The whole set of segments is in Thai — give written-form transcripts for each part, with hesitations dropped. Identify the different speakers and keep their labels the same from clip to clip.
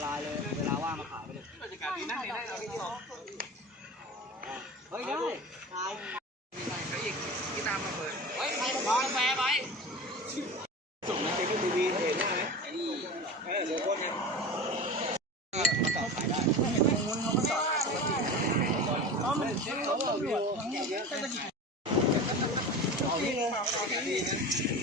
Speaker 1: บายเลยเวลาว่างมาขายไปเลยบรรยากาศดีนะได้เราที่ออกเฮ้ยได้ขายเขาอีกที่ตามมาเปิดเฮ้ยใครมากาแฟไปส่งมาเช็คทีวีเห็นไหมไอ้นี่เดี๋ยวคนเนี่ยมาต่อขายได้เห็นตรงนู้นเขาก็ต่อขายปกติเพราะมันเขาเอาวิวทั้งเยอะเอาดีเลยดีนะ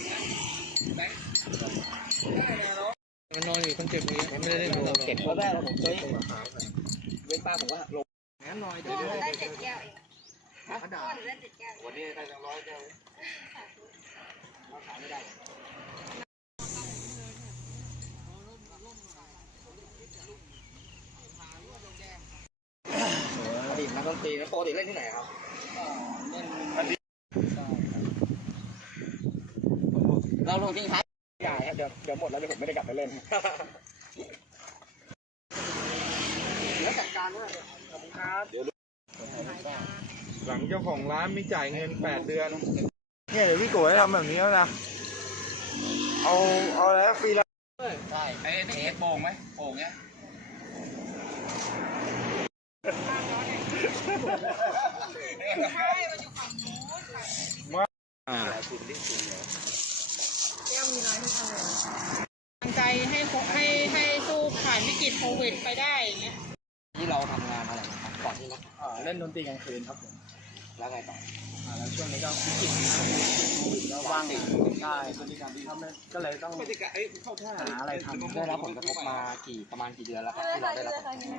Speaker 1: มันนอนอยู่คนเจ็บเลยมันไม่ได้เล่นโดเก็บเขาได้แล้วผมเคยเว้นป้าผมว่าลงแง่น้อยเดี๋ยวได้7 แก้วเองฮะได้7 แก้ววันนี้ได้ตั้ง100 แก้วเราขายไม่ได้อดีตนักดนตรีนะปกติเล่นที่ไหนครับเล่นอดีตเราลงจริงครับใหญ่ครับเดี๋ยวหมดแล้วเดี๋ยวผมไม่ได้กลับไปเล่นแล้วจัดการด้วยขอบคุณครับ
Speaker 2: หลังเจ้าของร้านไม่จ่ายเงิน8 เดือนเนี่ยเดี๋ยวพี่โก้ให้ทำแบบนี้แล้วนะเอาแล้วฟรีแล้ว
Speaker 1: ใช่ไอ้นี่โป่งไหมโป่งเนี้ยใช่มันอยู่ฝั่งนู้น
Speaker 3: แก้วมีร้านที่ทำเลยตั้งใจให้สู้ผ่านวิกฤตโควิดไปได้อย่างเงี้ย
Speaker 1: ที่เราทำงานอะไรนะครับก่อนที่นะ
Speaker 4: เล่นดนตรีกลางคืนครับผม
Speaker 1: แล้วไงต่อ
Speaker 4: แล้วช่วงนี้ก็วิกฤตนะโควิดก็ว่างใช่พฤติกรรมที่ทำก็เลยต้องหาอะไรทำ
Speaker 1: ได้รับผลกระทบมาประมาณกี่เดือนแล้วครับที่เราได้รับ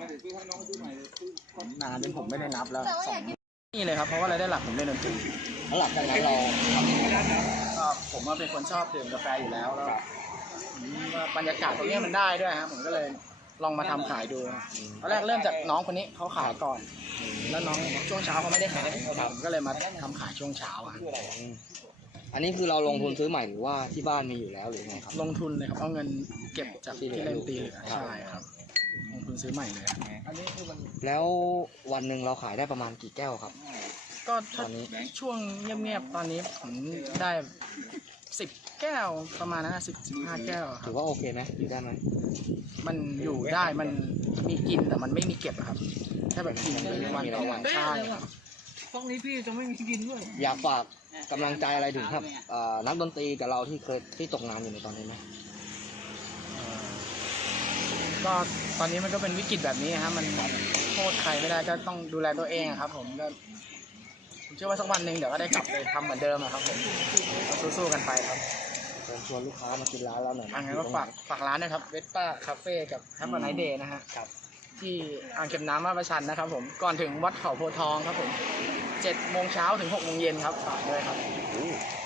Speaker 4: นานจนผมไม่ได้นับแล้วนี่เลยครับเพราะว่ารายได้หลักผมเล่นดนตรี
Speaker 1: แล้วหลังจากนั้นเราทำยังไง
Speaker 4: ก็ผมว่าเป็นคนชอบดื่มกาแฟอยู่แล้วบรรยากาศตรงนี้มันได้ด้วยครับผมก็เลยลองมาทำขายดูตอนแรกเริ่มจากน้องคนนี้เขาขายก่อนแล้วน้องช่วงเช้าเขาไม่ได้ขายผมก็เลยมาทำขายช่วงเช้า
Speaker 1: อันนี้คือเราลงทุนซื้อใหม่หรือว่าที่บ้านมีอยู่แล้วหรือไงครับ
Speaker 4: ลงทุนเลยครับเอาเงินเก็บจากที่เล่นตีใช่ครับลงทุนซื้อใหม่เลย
Speaker 1: แล้ววันหนึ่งเราขายได้ประมาณกี่แก้วครับ
Speaker 4: ก็ตอนนี้ช่วงเงียบๆตอนนี้ผมได้10 แก้วประมาณนะ15 แก้ว
Speaker 1: ถือว่าโอเคไหมอยู่ได้ไหม
Speaker 4: มันอยู่ได้มันมีกินแต่มันไม่มีเก็บครับแค่แบบกินวันต่อวันใช่
Speaker 3: พวกนี้พี่จะไม่มีกินด้วย
Speaker 1: อยากฝากกำลังใจอะไรถึงครับนักดนตรีกับเราที่เคยที่ตกงานอยู่ในตอนนี้ไหม
Speaker 4: ก็ตอนนี้มันก็เป็นวิกฤตแบบนี้ฮะมันโทษใครไม่ได้ก็ต้องดูแลตัวเองครับผมเชื่อว่าสักวันหนึ่งเดี๋ยวก็ได้กลับไปทำเหมือนเดิมครับผมสู้ๆกันไปครับ
Speaker 1: เชิญชวนลูกค้ามากินร้านเราหน่อย
Speaker 4: งั้นก็ฝากร้านนะครับเวสป้าคาเฟ่กับแฮปปี้ไนท์เดย์นะฮะที่อ่างเก็บน้ำมาประชันนะครับผมก่อนถึงวัดเขาโพธิ์ทองครับผม7 โมงเช้าถึง6 โมงเย็นครับฝากด้วยครับ